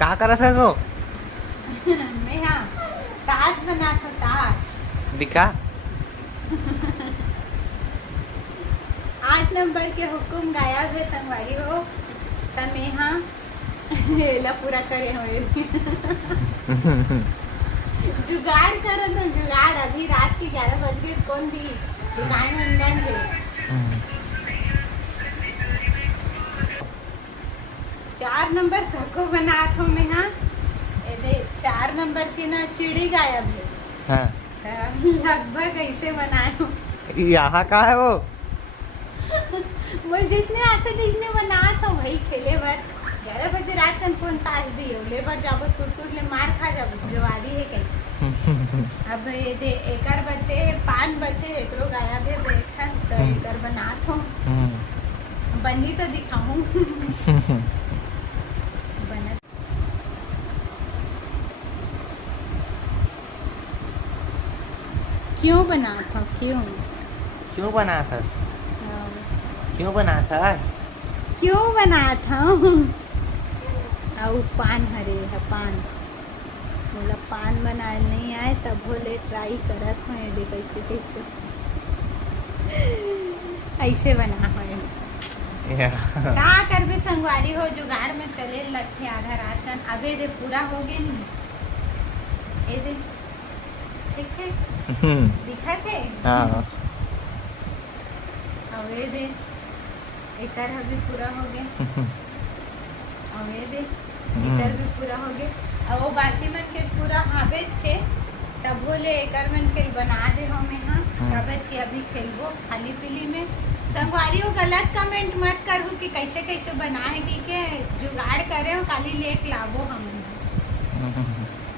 का करत है वो? मैं हाँ ताश बना था ताश। दिखा। 8 नंबर के हुक्म गायब है संगवारी हो तमे हाँ एला पूरा करे हुए जुगाड़ करो तो जुगाड़ अभी रात के 11 बज गए कौन दी दुकान में बंद है। 4 नंबर धक्को बना था मैं हाँ ए दे 4 नंबर की ना चिड़ी गायब है। हाँ। लगभग ऐसे बनाए हो यहाँ का है वो? बोल जिसने आते जिसने बना था वही खेले भर 11 बजे रात तक कौन ताश दियो ले बर जाबो कुरकुर ले मार खा जाबो जवारी है कहीं। अब ये दे एकर बच्चे है 5 बच्चे एकरो गायब है बैठा तो एकर बना थो बनी तो दिखाऊं बना क्यों बना था क्यों क्यों बना था? क्यों बना था? क्यों बना था पान हरे है पान बोला पान बनाए नहीं आए तब बोले ट्राई करत हो ये कैसे कैसे ऐसे बना हो का करबे संगवारी हो जुगाड़ में चले लगते आधा रात का अबे दे पूरा हो गए नहीं ए दे ठीक है दिखा थे हाँ। अबे दे एकर अभी पूरा हो गया अबे दे एकर भी पूरा हो गया और वो बाकी मन के पूरा हाबे छे तब बोले एकर मन के बना दे हमें हाँ तब कि अभी खेलबो खाली पीली में संगवारी हो गलत कमेंट मत करो कि कैसे कैसे बना है कि के जुगाड़ करे हो खाली लेके लाबो हम